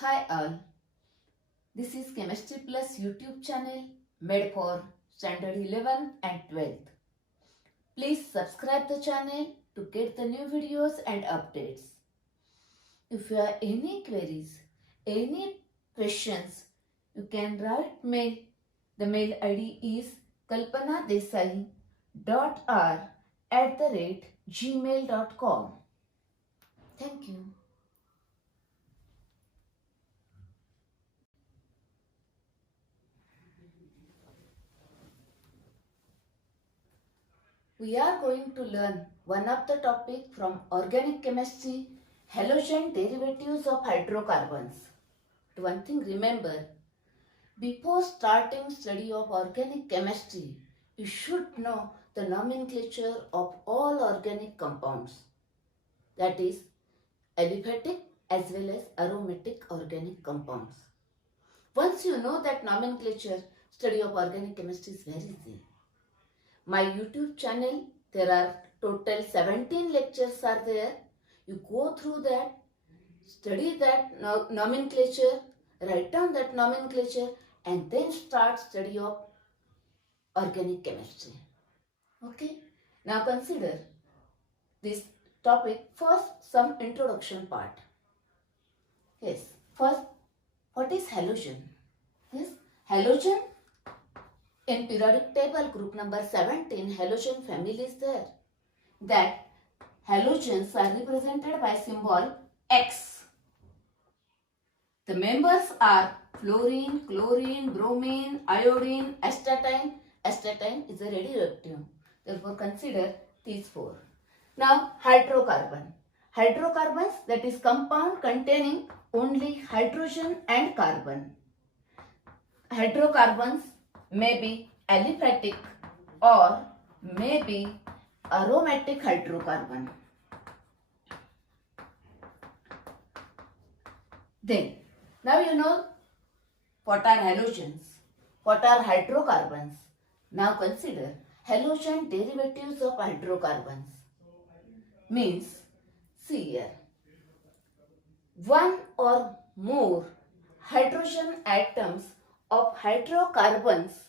Hi all, this is Chemistry Plus YouTube channel made for Standard 11 and 12th. Please subscribe the channel to get the new videos and updates. If you have any queries, any questions, you can write mail. The mail ID is kalpanadesai.r@gmail.com. Thank you. We are going to learn one of the topic from organic chemistry, halogen derivatives of hydrocarbons. But one thing remember, before starting study of organic chemistry, you should know the nomenclature of all organic compounds. That is aliphatic as well as aromatic organic compounds. Once you know that nomenclature, study of organic chemistry is very easy. My YouTube channel, there are total 17 lectures are there. You go through that, study that nomenclature, write down that nomenclature and then start study of organic chemistry. Okay. Now consider this topic. First, some introduction part. Yes. First, what is halogen? Yes. Halogen in periodic table group number 17, halogen family is there. That halogens are represented by symbol X. The members are fluorine, chlorine, bromine, iodine, astatine. Astatine is a radioactive. Therefore, consider these four. Now, hydrocarbon. Hydrocarbons, that is compound containing only hydrogen and carbon. Hydrocarbons may be aliphatic or may be aromatic hydrocarbon. Then, now you know what are halogens, what are hydrocarbons. Now consider halogen derivatives of hydrocarbons. Means, see here, one or more hydrogen atoms of hydrocarbons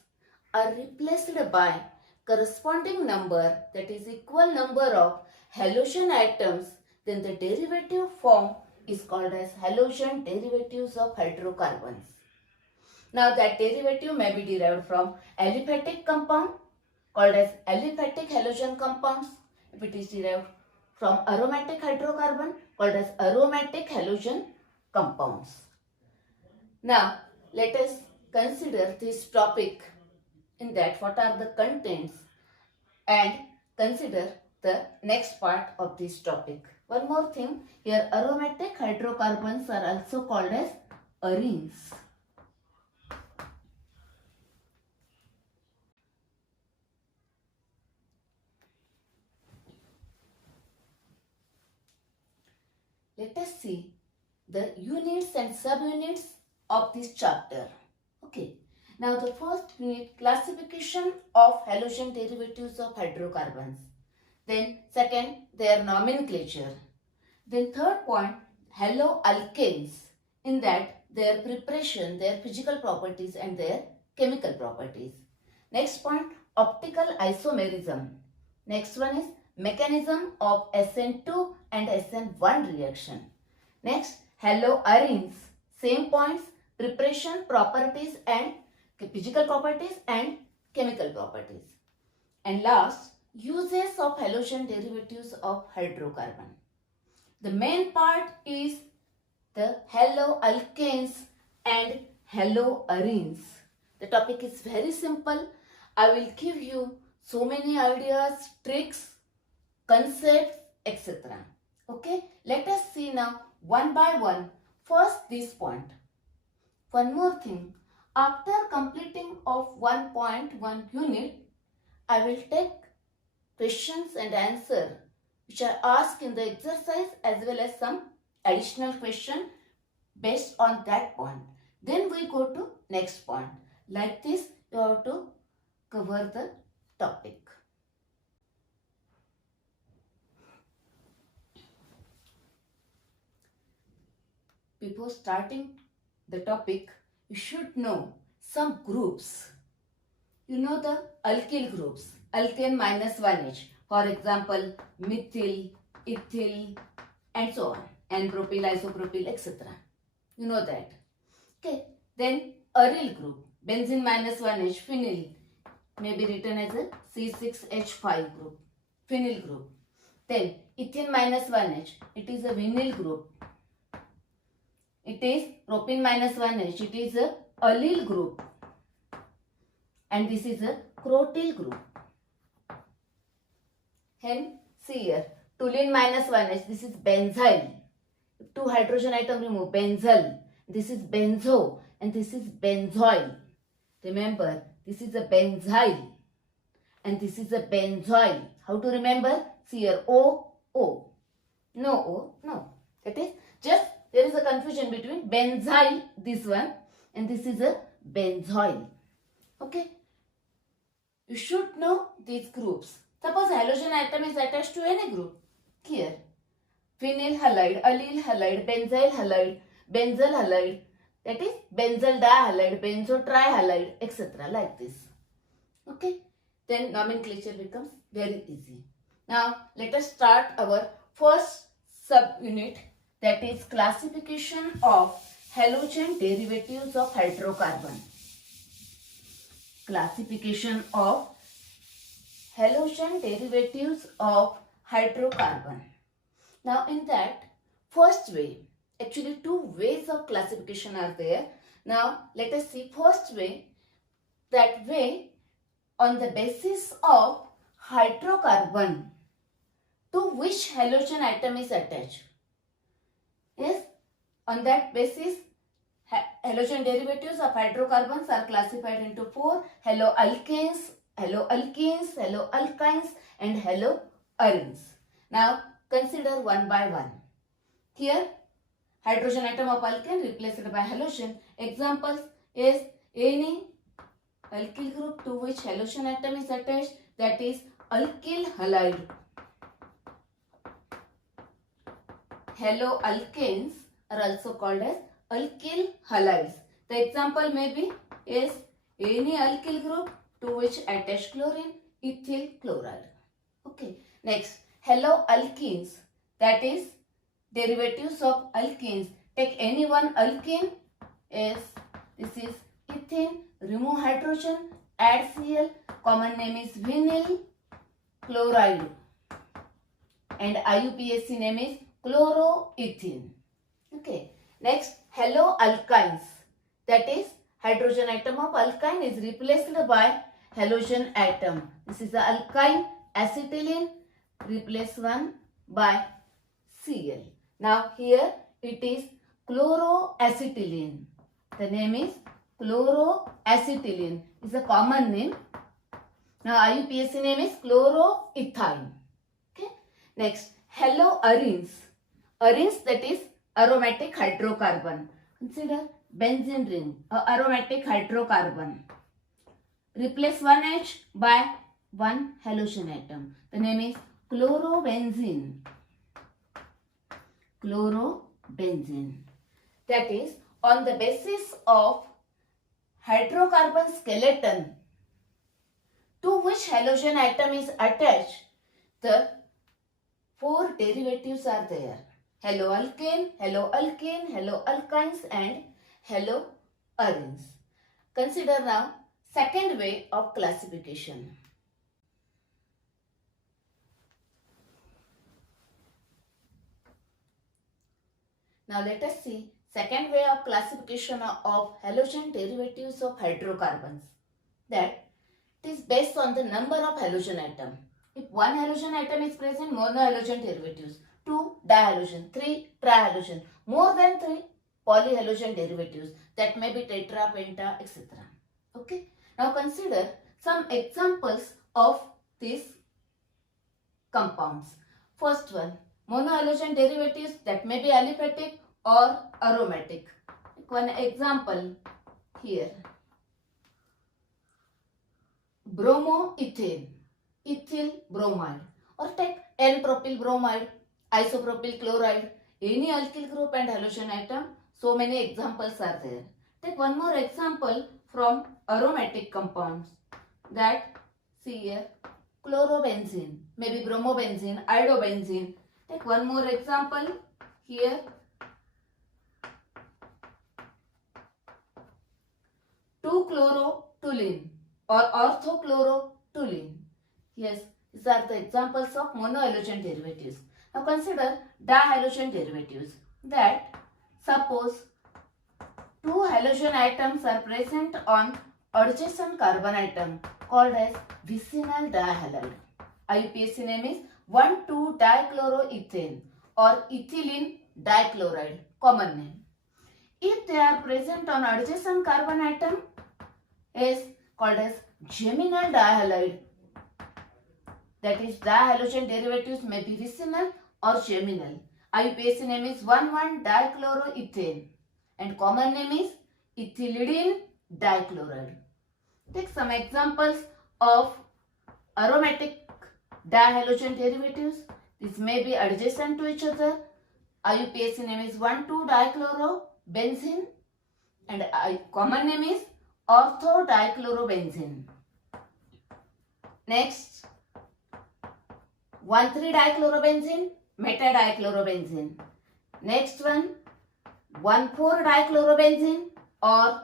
are replaced by corresponding number, that is equal number of halogen atoms, then the derivative form is called as halogen derivatives of hydrocarbons. Now that derivative may be derived from aliphatic compound called as aliphatic halogen compounds. If it is derived from aromatic hydrocarbon called as aromatic halogen compounds. Now let us consider this topic, in that what are the contents, and consider the next part of this topic. One more thing, here aromatic hydrocarbons are also called as arenes. Let us see the units and subunits of this chapter. Okay. Now the first unit, classification of halogen derivatives of hydrocarbons. Then second, their nomenclature. Then third point, haloalkanes, in that their preparation, their physical properties and their chemical properties. Next point, optical isomerism. Next one is mechanism of SN2 and SN1 reaction. Next, haloarenes, same points, preparation, properties and physical properties and chemical properties. And last, uses of halogen derivatives of hydrocarbon. The main part is the haloalkanes and haloarenes. The topic is very simple. I will give you so many ideas, tricks, concepts, etc. Okay, let us see now one by one. First, this point. One more thing. After completing of 1.1 unit, I will take questions and answer which are asked in the exercise as well as some additional question based on that point. Then we go to next point. Like this, you have to cover the topic. Before starting the topic, you should know some groups. You know the alkyl groups, alkane minus 1H. For example, methyl, ethyl, and so on. N-propyl, isopropyl, etc. You know that. Okay. Then aryl group, benzene minus 1H, phenyl, may be written as a C6H5 group, phenyl group. Then ethene minus 1H, it is a vinyl group. It is propene minus 1H, it is a allyl group. And this is a crotyl group. Hence, see here, toluene minus 1H, this is benzyl. Two hydrogen atom remove, benzyl. This is benzo and this is benzoyl. Remember, this is a benzyl and this is a benzoyl. How to remember? See here, O, O. No O, no. That is just, there is a confusion between benzyl, this one, and this is a benzoyl. Okay. You should know these groups. Suppose halogen atom is attached to any group. Here, phenyl halide, allyl halide, benzyl halide, benzyl halide, that is benzyl dihalide, benzo trihalide, etc. like this. Okay. Then nomenclature becomes very easy. Now let us start our first subunit, that is classification of halogen derivatives of hydrocarbon. Classification of halogen derivatives of hydrocarbon. Now in that, first way, actually two ways of classification are there. Now let us see first way. That way, on the basis of hydrocarbon to which halogen atom is attached. Yes, on that basis, halogen derivatives of hydrocarbons are classified into four: haloalkanes, haloalkenes, haloalkynes, and haloarenes. Now consider one by one. Here, hydrogen atom of alkane replaced by halogen. Examples is any alkyl group to which halogen atom is attached, that is alkyl halide. Haloalkanes are also called as alkyl halides. The example may be is any alkyl group to which attached chlorine, ethyl chloride. Okay. Next, haloalkenes, that is derivatives of alkenes. Take any one alkene, is this is ethene, remove hydrogen, add Cl, common name is vinyl chloride, and IUPAC name is chloroethene. Okay. Next, haloalkynes, that is hydrogen atom of alkyne is replaced by halogen atom. This is the alkyne acetylene, replace one by Cl. Now here it is chloroacetylene. The name is chloroacetylene, is a common name. Now IUPAC name is chloroethine. Okay. Next, haloarenes. Arenes, that is aromatic hydrocarbon. Consider benzene ring, aromatic hydrocarbon. Replace one H by one halogen atom. The name is chlorobenzene. Chlorobenzene. That is, on the basis of hydrocarbon skeleton to which halogen atom is attached, the four derivatives are there: haloalkane, haloalkane, haloalkynes, and haloarenes. Consider now second way of classification. Now let us see second way of classification of halogen derivatives of hydrocarbons. That it is based on the number of halogen atom. If one halogen atom is present, monohalogen derivatives. 2 dihalogen, 3 trihalogen, more than 3 polyhalogen derivatives, that may be tetra, penta, etc. Okay. Now consider some examples of these compounds. First one, monohalogen derivatives that may be aliphatic or aromatic. One example here, bromoethane, ethyl bromide, or take N-propyl bromide, isopropyl chloride, any alkyl group and halogen atom, So many examples are there. Take one more example from aromatic compounds. That, see here, chlorobenzene, maybe bromobenzene, iodobenzene. Take one more example here. 2-chlorotoluene or orthochlorotoluene. Yes, these are the examples of monohalogen derivatives. Now consider dihalogen derivatives. That, suppose two halogen atoms are present on adjacent carbon atom called as vicinal dihalide. IUPAC name is 1,2-dichloroethane or ethylene dichloride, common name. If they are present on adjacent carbon atom, is called as geminal dihalide. That is, dihalogen derivatives may be vicinal or geminal. IUPAC name is 1,1-dichloroethane and common name is ethylene dichloride. Take some examples of aromatic dihalogen derivatives. This may be adjacent to each other. IUPAC name is 1,2-dichlorobenzene and common name is orthodichlorobenzene. Next, 1,3-dichlorobenzene, metadichlorobenzene. Next one, 1,4-dichlorobenzene or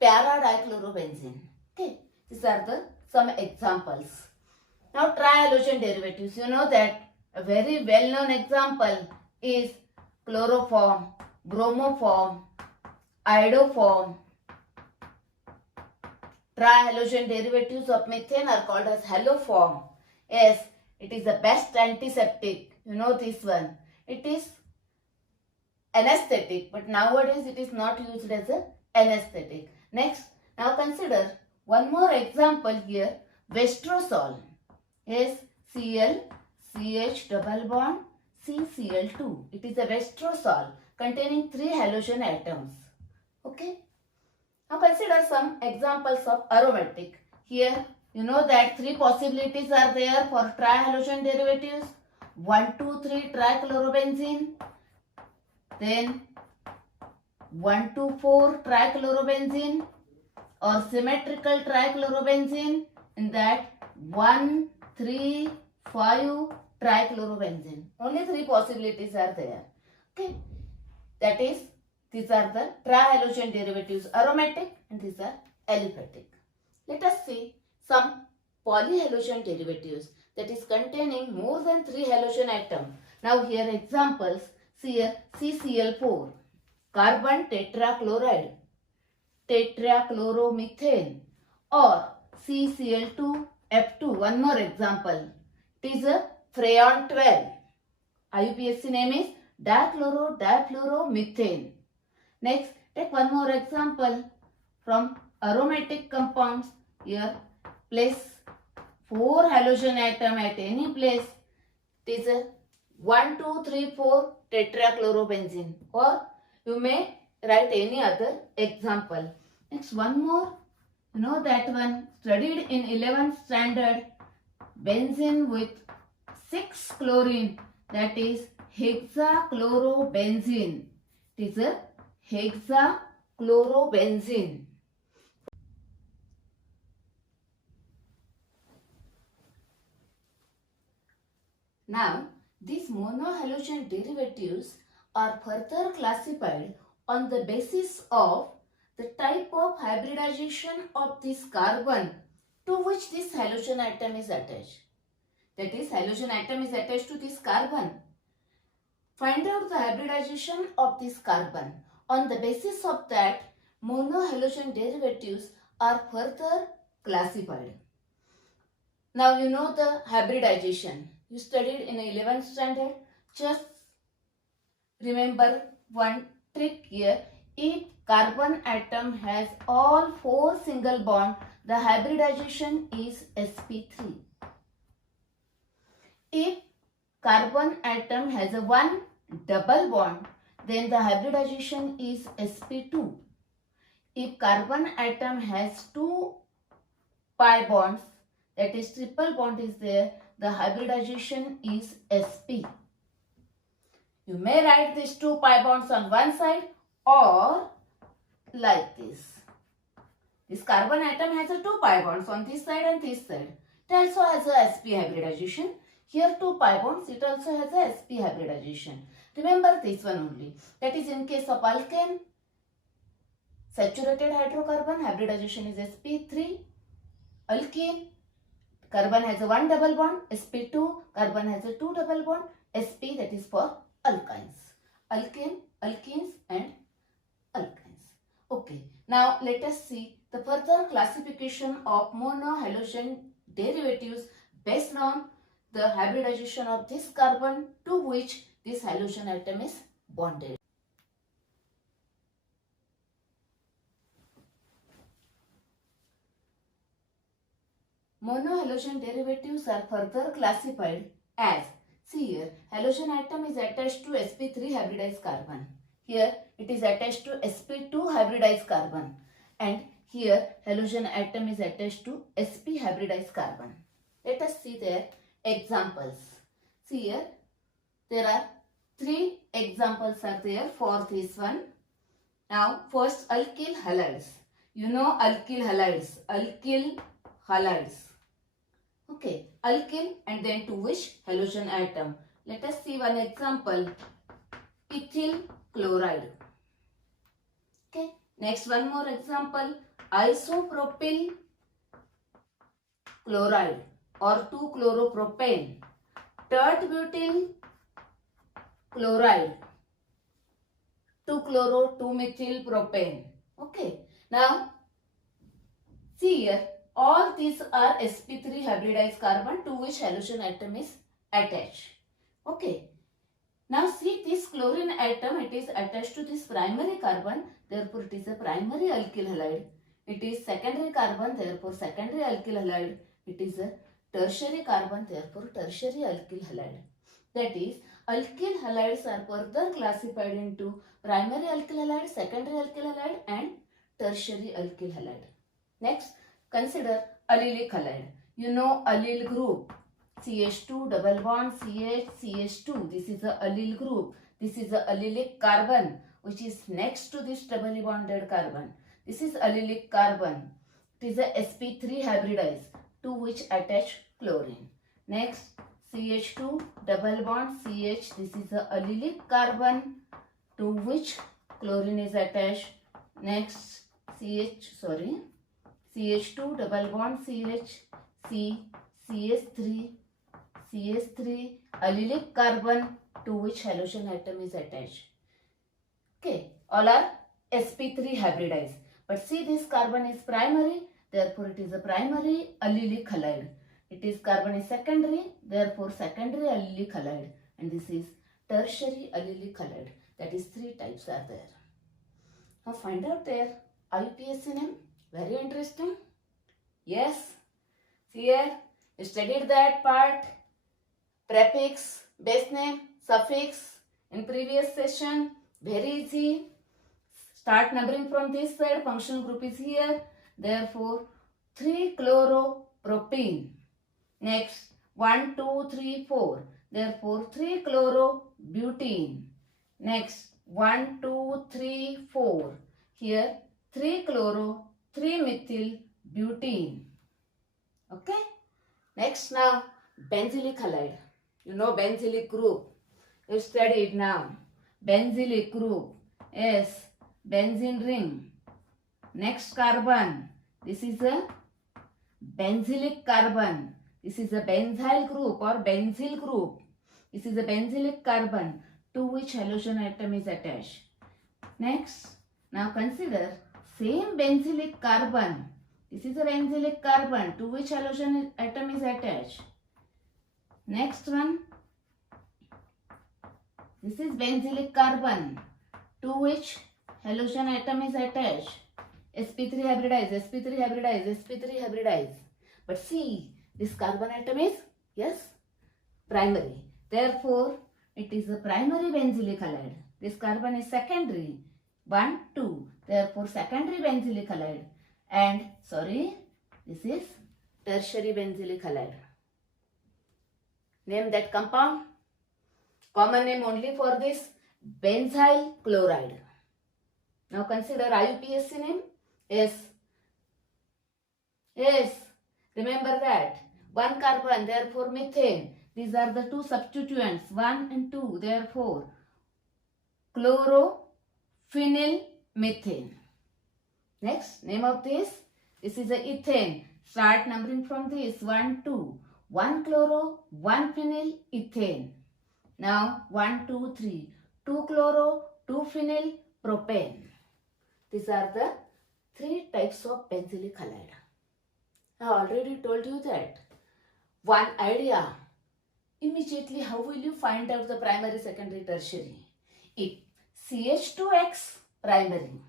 paradichlorobenzene. Okay, these are the some examples. Now trihalogen derivatives. You know that a very well-known example is chloroform, bromoform, iodoform. Trihalogen derivatives of methane are called as haloform. Yes, it is the best antiseptic. You know this one. It is anesthetic, but nowadays it is not used as an anesthetic. Next, now consider one more example here. Vestrosol. Yes, Cl, CH double bond, CCl2. It is a vestrosol containing 3 halogen atoms. Okay. Now consider some examples of aromatic. Here you know that 3 possibilities are there for trihalogen derivatives. 1,2,3-trichlorobenzene, then 1,2,4-trichlorobenzene or symmetrical trichlorobenzene, in that 1,3,5-trichlorobenzene. Only 3 possibilities are there. Okay, that is, these are the trihalogen derivatives, aromatic, and these are aliphatic. Let us see some polyhalogen derivatives, that is containing more than 3 halogen atoms. Now here examples. See here, CCl4, carbon tetrachloride, tetrachloromethane, or CCl2F2. One more example. It is a Freon 12. IUPAC name is dichloromethane. Next, take one more example from aromatic compounds. Here, place 4 halogen atom at any place. It is a 1, 2, 3, 4 tetrachlorobenzene, or you may write any other example. Next, one more. You know that one studied in 11th standard, benzene with 6 chlorine, that is hexachlorobenzene. It is a hexachlorobenzene. Now, these monohalogen derivatives are further classified on the basis of the type of hybridization of this carbon to which this halogen atom is attached. That is, halogen atom is attached to this carbon. Find out the hybridization of this carbon. On the basis of that, monohalogen derivatives are further classified. Now you know the hybridization. You studied in 11th standard. Just remember one trick here. If carbon atom has all 4 single bonds, the hybridization is sp3. If carbon atom has a 1 double bond, then the hybridization is sp2. If carbon atom has 2 pi bonds, that is triple bond is there, the hybridization is sp. You may write these 2 pi bonds on one side or like this. This carbon atom has a 2 pi bonds on this side and this side. It also has a sp hybridization. Here 2 pi bonds, it also has a sp hybridization. Remember this one only. That is in case of alkane, saturated hydrocarbon, hybridization is sp3. Alkene, carbon has a 1 double bond, sp2, carbon has a 2 double bond, sp, that is for alkynes. Alkane, alkenes and alkynes. Okay, now let us see the further classification of monohalogen derivatives based on the hybridization of this carbon to which this halogen atom is bonded. Monohalogen derivatives are further classified as, see here, halogen atom is attached to sp3 hybridized carbon. Here it is attached to sp2 hybridized carbon, and here halogen atom is attached to sp hybridized carbon. Let us see their examples. See here, there are 3 examples are there for this one. Now first, alkyl halides. You know alkyl halides. Alkyl halides. Okay, alkyl and then to which halogen atom. Let us see one example. Ethyl chloride. Okay, next one more example. Isopropyl chloride or 2-chloropropane. Tert-butyl chloride. 2-chloro-2-methyl-propane. Okay, now see here. All these are sp3 hybridized carbon to which halogen atom is attached. Okay. Now see this chlorine atom, it is attached to this primary carbon, therefore it is a primary alkyl halide. It is secondary carbon, therefore secondary alkyl halide. It is a tertiary carbon, therefore tertiary alkyl halide. That is, alkyl halides are further classified into primary alkyl halide, secondary alkyl halide and tertiary alkyl halide. Next, consider allylic halide. You know allyl group. CH2 double bond CH, CH2. This is a allyl group. This is a allylic carbon which is next to this doubly bonded carbon. This is allylic carbon. It is a sp3 hybridized to which attach chlorine. Next, CH2 double bond CH. This is a allylic carbon to which chlorine is attached. Next, CH2 double bond CH, CH3 allylic carbon to which halogen atom is attached. Okay, all are sp3 hybridized. But see, this carbon is primary, therefore it is a primary allylic halide. It is carbon is secondary, therefore secondary allylic halide. And this is tertiary allylic halide. That is 3 types are there. Now find out their IUPAC name. Very interesting. Yes. See here, you studied that part. Prefix, base name, suffix in previous session. Very easy. Start numbering from this side. Functional group is here. Therefore, 3-chloropropene. Next, 1, 2, 3, 4. Therefore, 3-chlorobutene. Next, 1, 2, 3, 4. Here, 3-chloro, 3-methyl-butene. Okay. Next now, benzylic halide. You know benzylic group. You studied now. Benzylic group. Yes. Benzene ring. Next carbon. This is a benzylic carbon. This is a benzyl group or benzyl group. This is a benzylic carbon to which halogen atom is attached. Next, now consider same benzylic carbon. This is a benzylic carbon to which halogen atom is attached. Next one. This is benzylic carbon to which halogen atom is attached. sp3 hybridized, sp3 hybridized, sp3 hybridized. But see, this carbon atom is, yes, primary. Therefore, it is a primary benzylic halide. This carbon is secondary. 1, 2. Therefore, secondary benzylic halide. And, this is tertiary benzylic halide. Name that compound. Common name only for this, benzyl chloride. Now consider IUPAC name. Yes. Yes. Remember that. One carbon, therefore methane. These are the two substituents, 1 and 2, therefore chlorophenylmethane. Next, name of this. This is a ethane. Start numbering from this, 1, 2. 1 chloro, 1 phenyl, ethane. Now 1, 2, 3. 2 chloro, 2 phenyl, propane. These are the three types of benzylic halide. I already told you that. One idea. Immediately, how will you find out the primary, secondary, tertiary? If CH2X primary.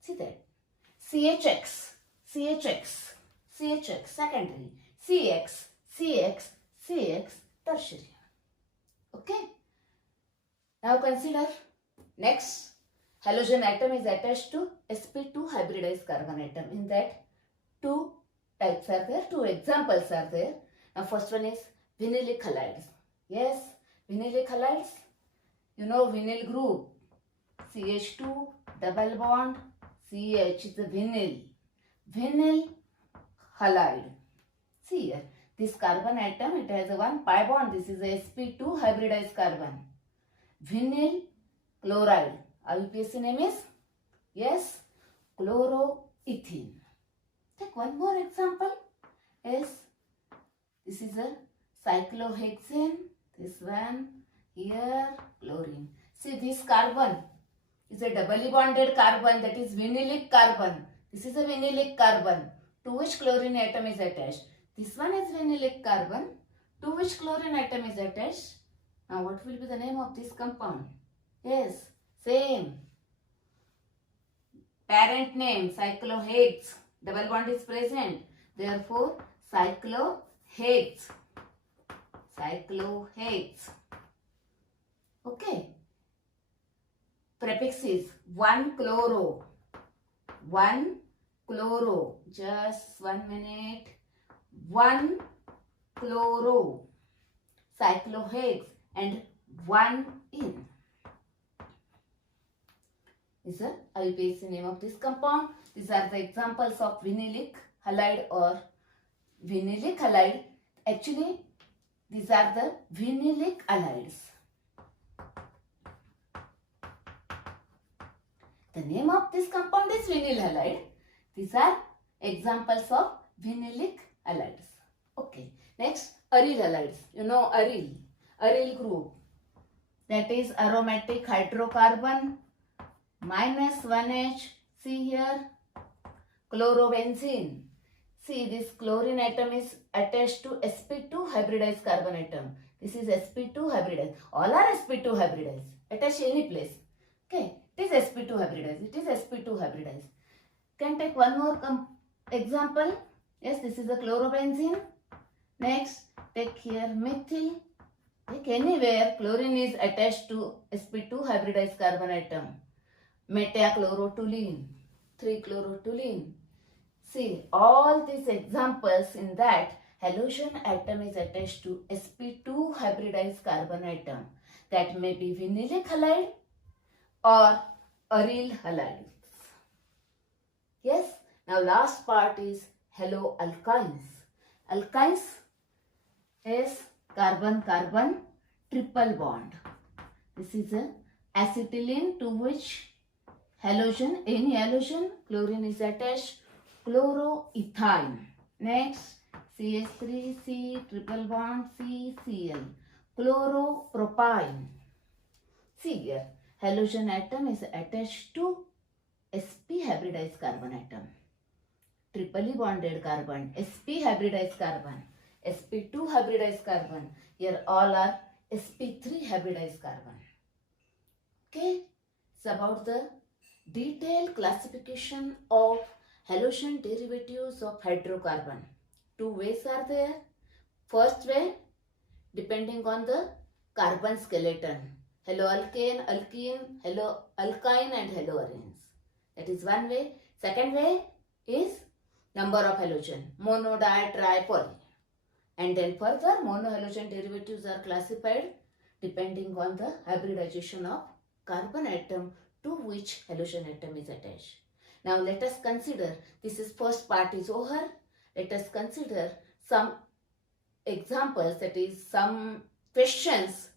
See that. CHX, CHX, CHX secondary. CX, CX, CX tertiary. Okay. Now consider next. Halogen atom is attached to sp2 hybridized carbon atom. In that, two types are there, two examples are there. Now first one is vinylic halides. Yes, vinylic halides. You know vinyl group. CH2 double bond CH is the vinyl. Vinyl halide. See here, this carbon atom, it has a one pi bond. This is a sp2 hybridized carbon. Vinyl chloride. IUPAC name is? Yes, chloroethene. Take one more example. Yes, this is a cyclohexane. This one here, chlorine. See this carbon is a doubly bonded carbon, that is vinylic carbon. This is a vinylic carbon to which chlorine atom is attached. This one is vinylic carbon to which chlorine atom is attached. Now what will be the name of this compound? Yes, same. Parent name cyclohex. Double bond is present. Therefore cyclohex. Cyclohex. Okay. Prefix is 1 chloro. 1 chloro. Just 1 minute. 1 chloro. Cyclohex and 1 in. Is the IUPAC name of this compound. These are the examples of vinylic halide or vinylic halide. Actually, these are the vinylic halides. The name of this compound is vinyl halide. These are examples of vinylic halides. Okay. Next, aryl halides. You know aryl. Aryl group. That is aromatic hydrocarbon. Minus 1H. See here. Chlorobenzene. See, this chlorine atom is attached to sp2 hybridized carbon atom. This is sp2 hybridized. All are sp2 hybridized. Attach any place. Okay. It is sp2 hybridized. It is sp2 hybridized. Can take one more example. Yes, this is a chlorobenzene. Next, take here methyl. Take anywhere chlorine is attached to sp2 hybridized carbon atom. Metachlorotoluene, 3-chlorotoluene. See, all these examples in that halogen atom is attached to sp2 hybridized carbon atom. That may be vinylic halide or aryl halides. Yes, now last part is haloalkynes. Alkynes is carbon-carbon triple bond. This is a acetylene to which halogen, any halogen, chlorine is attached, chloroethane. Next, CH3C, triple bond, CCl, chloropropyne. See here, halogen atom is attached to sp hybridized carbon atom. Triply bonded carbon, sp hybridized carbon, sp2 hybridized carbon. Here all are sp3 hybridized carbon. Okay, it's about the detailed classification of halogen derivatives of hydrocarbon. Two ways are there. First way, depending on the carbon skeleton. Haloalkane, alkene, haloalkyne and haloarenes. That is one way. Second way is number of halogen. Mono, di, tri, poly. And then further, monohalogen derivatives are classified depending on the hybridization of carbon atom to which halogen atom is attached. Now let us consider, this is first part is over. Let us consider some examples, that is some questions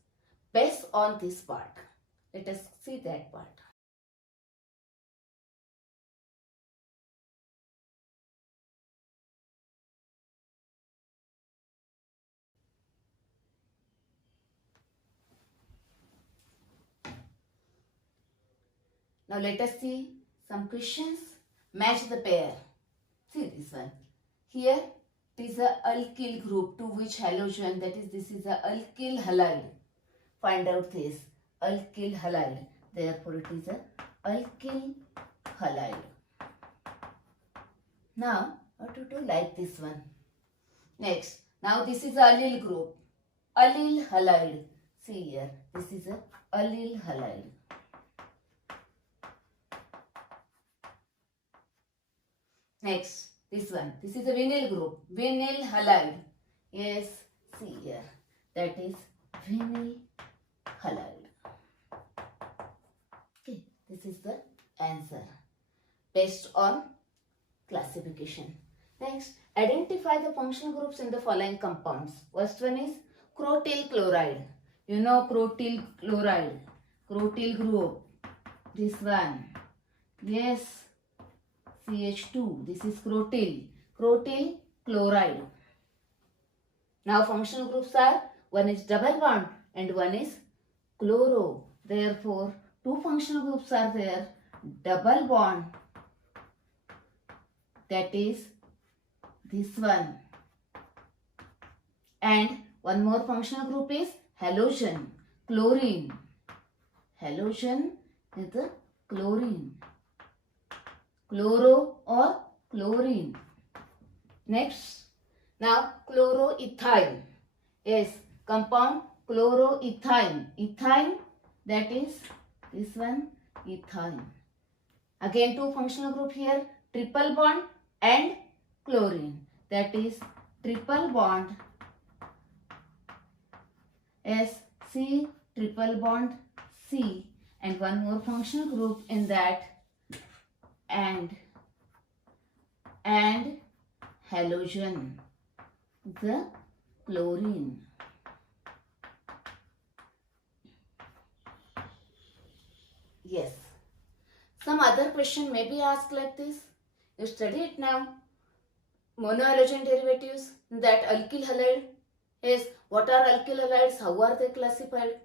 based on this part. Let us see that part. Now let us see some questions. Match the pair. See this one. Here it is a alkyl group to which halogen, that is this is a alkyl halide. Find out this alkyl halide. Therefore it is a alkyl halide. Now what to do, like this one. Next, now this is a allyl group. Allyl halide. See here, this is a allyl halide. Next, this one. This is a vinyl group. Vinyl halide. Yes, see here. That is vinyl halide. Okay, this is the answer based on classification. Next, identify the functional groups in the following compounds. First one is crotyl chloride. You know crotyl chloride. Crotyl group. This one. Yes. CH2. This is crotyl. Crotyl chloride. Now functional groups are, one is double bond and one is chloro. Therefore, two functional groups are there. Double bond, that is this one. And one more functional group is halogen, chlorine. Halogen is the chlorine. Chloro or chlorine. Next, now chloroethyl. Yes, compound chloroethyl. Ethyl, that is this one, ethyl. Again two functional group here, triple bond and chlorine. That is triple bond. S, C, triple bond, C. And one more functional group in that, and halogen, the chlorine. Yes. Some other question may be asked like this. You study it now. Monohalogen derivatives, that alkyl halide. Yes, what are alkyl halides? How are they classified?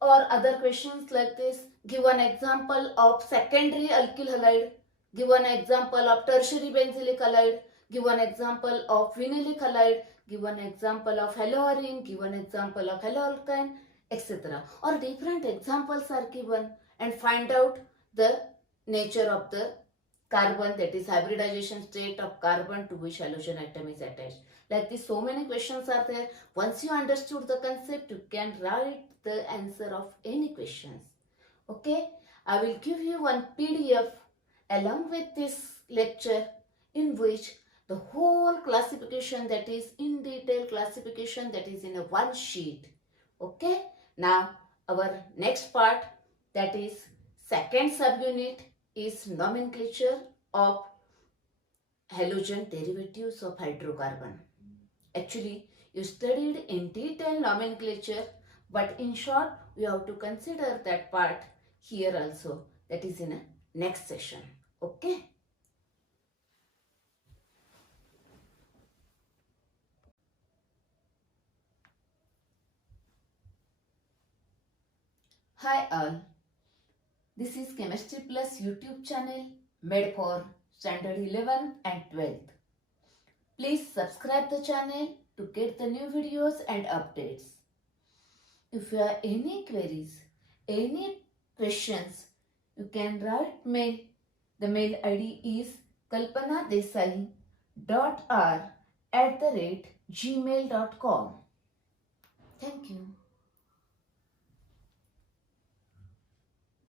Or other questions like this. Give an example of secondary alkyl halide. Give an example of tertiary benzylic halide. Give an example of vinylic halide. Give an example of haloarine. Give an example of haloalkyne, etc. Or different examples are given, and find out the nature of the carbon, that is hybridization state of carbon to which halogen atom is attached. Like this, so many questions are there. Once you understood the concept, you can write the answer of any questions. Okay, I will give you one PDF along with this lecture, in which the whole classification, that is in detail classification, that is in a one sheet. Okay, now our next part, that is second subunit, is nomenclature of halogen derivatives of hydrocarbon. Actually, you studied in detail nomenclature, but in short, we have to consider that part here also. That is in a next session. Okay. Hi all. This is Chemistry Plus YouTube channel made for Standard 11 and 12th. Please subscribe the channel to get the new videos and updates. If you have any queries, any questions, you can write mail. The mail ID is kalpanadesai.r@gmail.com. Thank you.